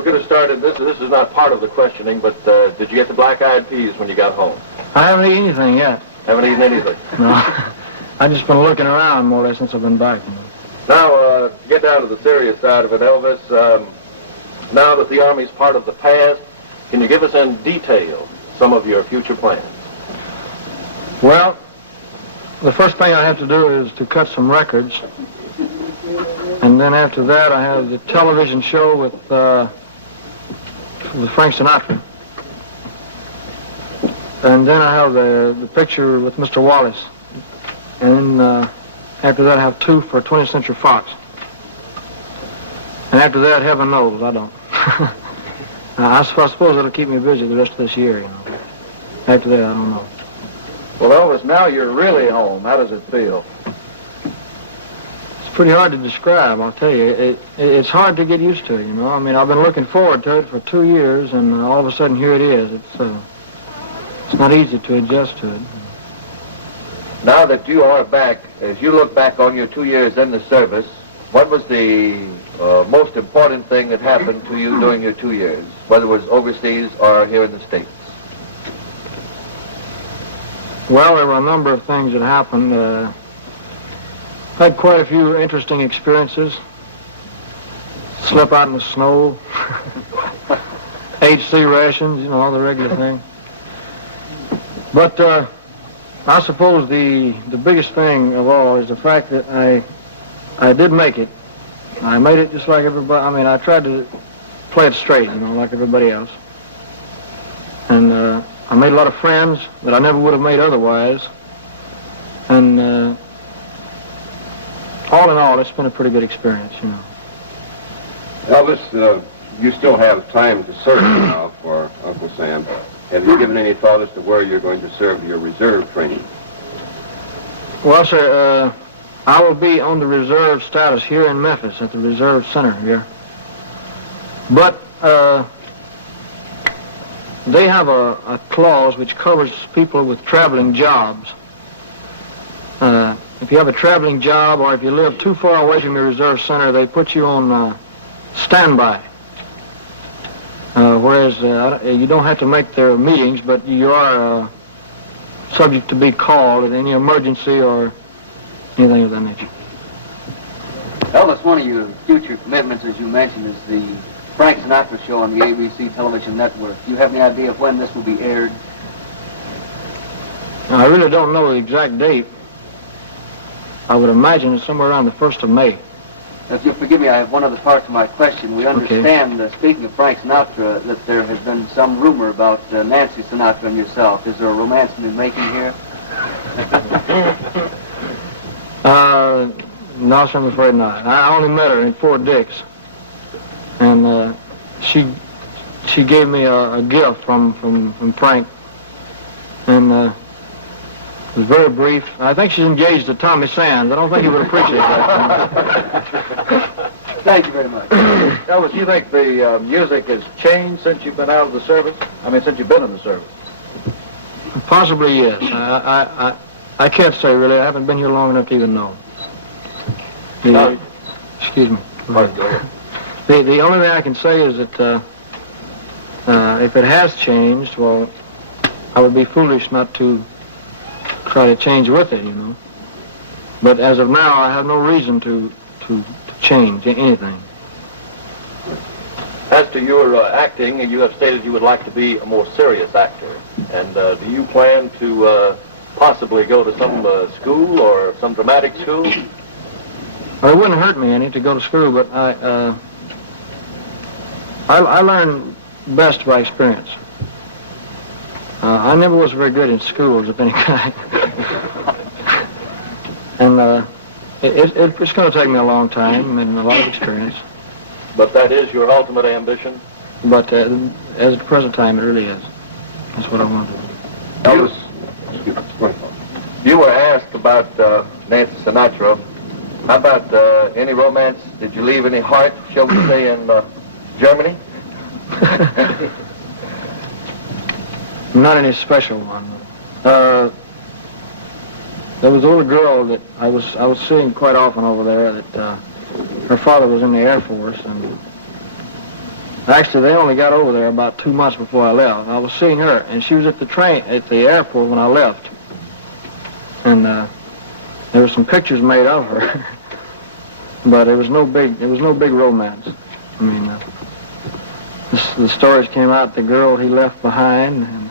we'll get us started. This is not part of the questioning, but did you get the black-eyed peas when you got home? I haven't eaten anything yet. Haven't eaten anything? No. I've just been looking around more or less since I've been back. Now, to get down to the serious side of it, Elvis, now that the Army's part of the past, can you give us in detail some of your future plans? Well, the first thing I have to do is to cut some records. And then after that, I have the television show with Frank Sinatra. And then I have the picture with Mr. Wallace. And then after that, I have 2 for 20th Century Fox. And after that, heaven knows, I don't. I suppose it'll keep me busy the rest of this year, you know. After that, I don't know. Well, Elvis, now you're really home. How does it feel? It's pretty hard to describe, I'll tell you. It's hard to get used to, you know. I mean, I've been looking forward to it for 2 years, and all of a sudden, here it is. It's not easy to adjust to it. Now that you are back, as you look back on your 2 years in the service, what was the most important thing that happened to you during your 2 years, whether it was overseas or here in the States? Well, there were a number of things that happened. I had quite a few interesting experiences. Slept out in the snow, HC rations, you know, all the regular thing. But I suppose the biggest thing of all is the fact that I did make it. I made it just like everybody. I mean, I tried to play it straight, you know, like everybody else. And I made a lot of friends that I never would have made otherwise. And all in all, it's been a pretty good experience, you know. Elvis, you still have time to serve now for Uncle Sam. Have you given any thought as to where you're going to serve your reserve training? Well, sir, I will be on the reserve status here in Memphis at the Reserve Center here. But they have a clause which covers people with traveling jobs. If you have a traveling job or if you live too far away from your reserve center, they put you on standby. Whereas you don't have to make their meetings, but you are subject to be called at any emergency or anything of that nature. Elvis, one of your future commitments, as you mentioned, is the Frank Sinatra show on the ABC television network. Do you have any idea of when this will be aired? I really don't know the exact date. I would imagine it's somewhere around the 1st of May. If you'll forgive me, I have one other part to my question. We understand, speaking of Frank Sinatra, that there has been some rumor about Nancy Sinatra and yourself. Is there a romance in the making here? No, sir, I'm afraid not. I only met her in Fort Dix. And she gave me a gift from Frank. And it was very brief. I think she's engaged to Tommy Sands. I don't think he would appreciate that. Thank you very much. Elvis, you think the music has changed since you've been out of the service? I mean, since you've been in the service? Possibly, yes. I can't say, really. I haven't been here long enough to even know. Excuse me. Pardon, go ahead. The only thing I can say is that if it has changed, well, I would be foolish not to try to change with it, you know. But as of now, I have no reason to change anything. As to your acting, you have stated you would like to be a more serious actor. And do you plan to possibly go to some school or some dramatic school? Well, it wouldn't hurt me any to go to school, but I learn best by experience. I never was very good in schools of any kind. And it's going to take me a long time and a lot of experience. But that is your ultimate ambition? But as at the present time, it really is. That's what I want to do. Elvis, you were asked about Nancy Sinatra. How about any romance? Did you leave any heart, shall we say, in Germany? Not any special one. There was a little girl that I was seeing quite often over there. That her father was in the Air Force, and Actually, they only got over there about 2 months before I left. I was seeing her, and she was at the airport when I left. And there were some pictures made of her, but it was no big romance. I mean, the stories came out, the girl he left behind, and,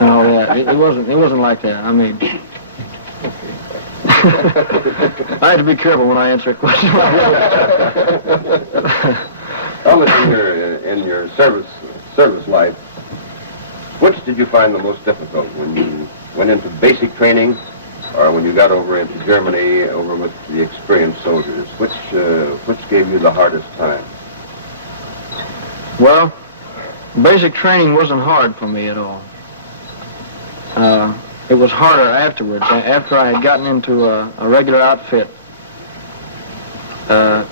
and all that. It wasn't like that. I mean, I had to be careful when I answer a question. Elvis, in your service life, which did you find the most difficult, when you went into basic training, or when you got over into Germany, over with the experienced soldiers? Which gave you the hardest time? Well, basic training wasn't hard for me at all. It was harder afterwards, after I had gotten into a regular outfit.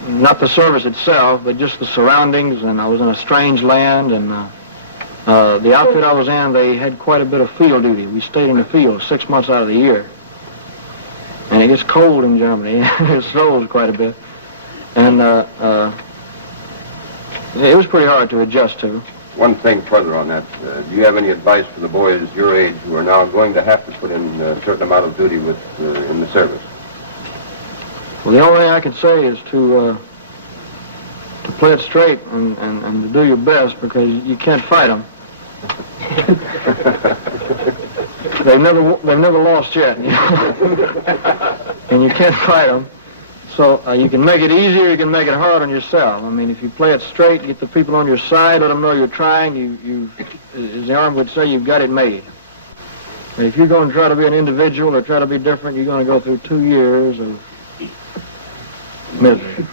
Not the service itself, but just the surroundings, and I was in a strange land, and the outfit I was in, they had quite a bit of field duty. We stayed in the field 6 months out of the year. And it gets cold in Germany. It snows quite a bit. And it was pretty hard to adjust to. One thing further on that, do you have any advice for the boys your age who are now going to have to put in a certain amount of duty in the service? Well, the only thing I can say is to play it straight and to do your best, because you can't fight them. They've never lost yet, you know? And you can't fight them. So you can make it easy, or you can make it hard on yourself. I mean, if you play it straight, get the people on your side, let them know you're trying. You, as the Army would say, you've got it made. And if you're going to try to be an individual or try to be different, you're going to go through 2 years of misery.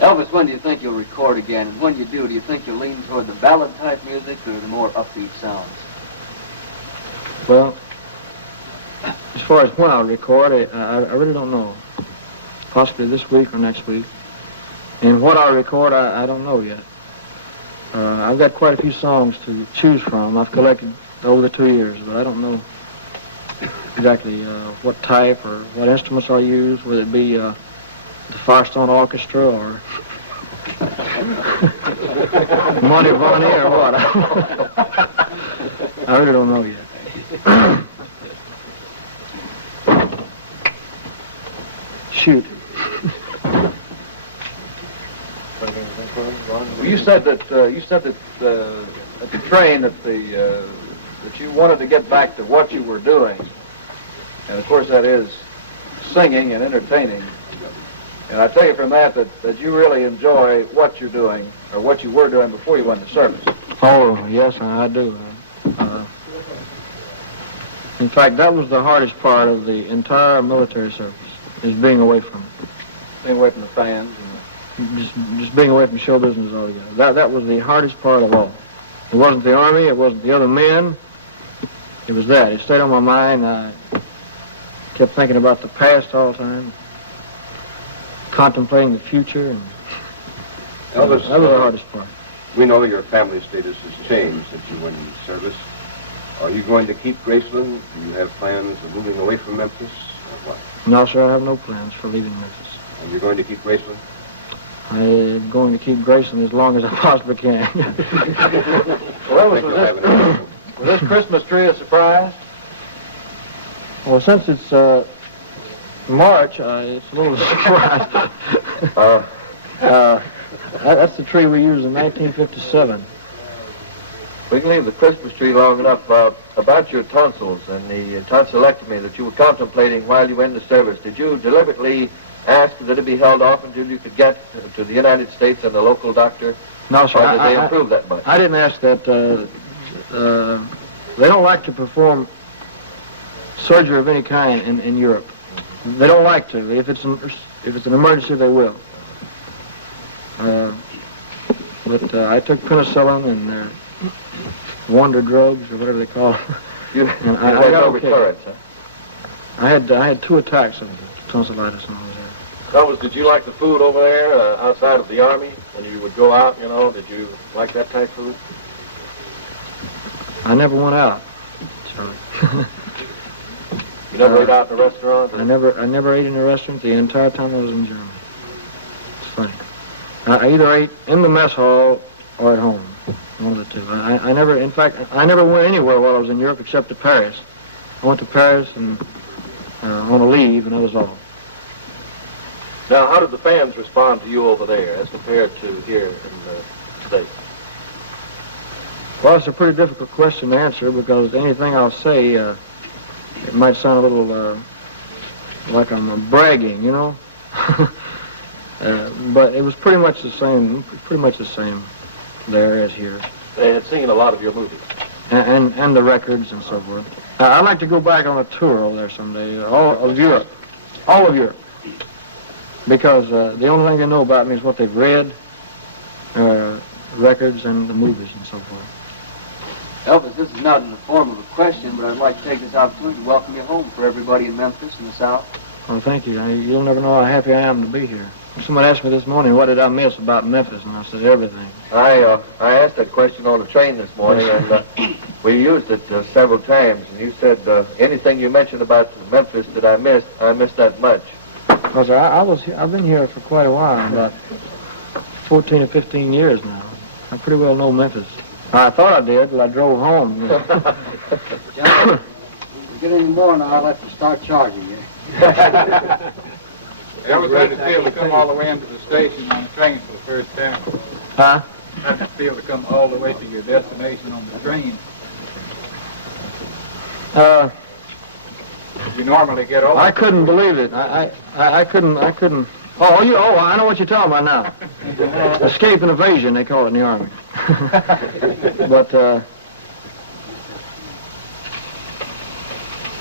Elvis, when do you think you'll record again? And when you do you think you'll lean toward the ballad-type music or the more upbeat sounds? Well, as far as when I'll record, I really don't know. Possibly this week or next week. And what I'll record, I don't know yet. I've got quite a few songs to choose from. I've collected over the 2 years, but I don't know exactly what type or what instruments I'll use, whether it be the Firestone Orchestra or Monty Vonnie or what. I really don't know yet. Shoot. Well, you said that at the train that you wanted to get back to what you were doing, and of course that is singing and entertaining. And I take it from that you really enjoy what you're doing, or what you were doing before you went to service. Oh yes, I do. In fact, that was the hardest part of the entire military service, is being away from it. Being away from the fans. Just being away from show business altogether. That was the hardest part of all. It wasn't the Army, it wasn't the other men. It was that. It stayed on my mind. I kept thinking about the past all the time, contemplating the future, and Elvis, that was the hardest part. We know your family status has changed since you went into service. Are you going to keep Graceland? Do you have plans of moving away from Memphis, or what? No, sir, I have no plans for leaving Memphis. And you're going to keep Graceland? I'm going to keep Graceland as long as I possibly can. Well, was this Christmas tree a surprise? Well, since it's March, it's a little surprise. That's the tree we used in 1957. We can leave the Christmas tree long enough. About your tonsils and the tonsillectomy that you were contemplating while you were in the service, did you deliberately ask that it be held off until you could get to the United States and the local doctor? No, sir. Or did they improve that much? I didn't ask that. They don't like to perform surgery of any kind in Europe. They don't like to. If it's an emergency, they will. But I took penicillin and their wonder drugs, or whatever they call them. You I had got no okay. recurrence, huh? I had 2 attacks of tonsillitis when I was there. Elvis, did you like the food over there outside of the Army? When you would go out, did you like that type of food? I never went out, Charlie. You never ate out in a restaurant? I never ate in a restaurant the entire time I was in Germany. It's funny. I either ate in the mess hall or at home, one of the two. I never, in fact, I never went anywhere while I was in Europe except to Paris. I went to Paris and on a leave, and that was all. Now, how did the fans respond to you over there as compared to here in the States? Well, it's a pretty difficult question to answer because anything I'll say, it might sound a little like I'm bragging, you know. But it was pretty much the same there as here. They had seen a lot of your movies. And the records and so forth. I'd like to go back on a tour over there someday, all of Europe, because the only thing they know about me is what they've read, records and the movies and so forth. Elvis, this is not in the form of a question, but I'd like to take this opportunity to welcome you home for everybody in Memphis and the South. Well, thank you. You'll never know how happy I am to be here. Somebody asked me this morning, what did I miss about Memphis? And I said, everything. I asked that question on the train this morning, and we used it several times. And you said anything you mentioned about Memphis that I missed that much. Because I've been here for quite a while, about 14 or 15 years now. I pretty well know Memphis. I thought I did, but I drove home. John, if you get any more now, I'll have to start charging you. Elvis had to feel to come all the way into the station on the train for the first time. Huh? Had to feel to come all the way to your destination on the train. You normally get over. I couldn't believe it. I couldn't. Oh, I know what you're talking about now. Escape and evasion, they call it in the Army. But,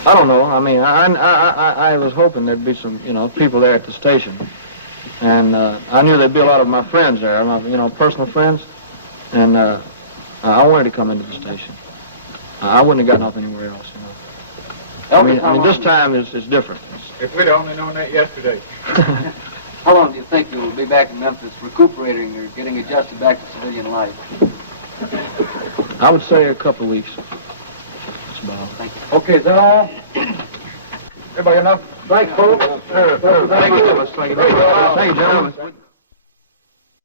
I don't know. I mean, I was hoping there'd be some, people there at the station. And I knew there'd be a lot of my friends there, personal friends. And I wanted to come into the station. I wouldn't have gotten off anywhere else, I mean, this time is different. If we'd only known that yesterday. How long do you think you'll be back in Memphis, recuperating or getting adjusted back to civilian life? I would say a couple of weeks. That's about all. Thank you. Okay, is that all? Everybody enough? Thanks, folks. Thank you, gentlemen.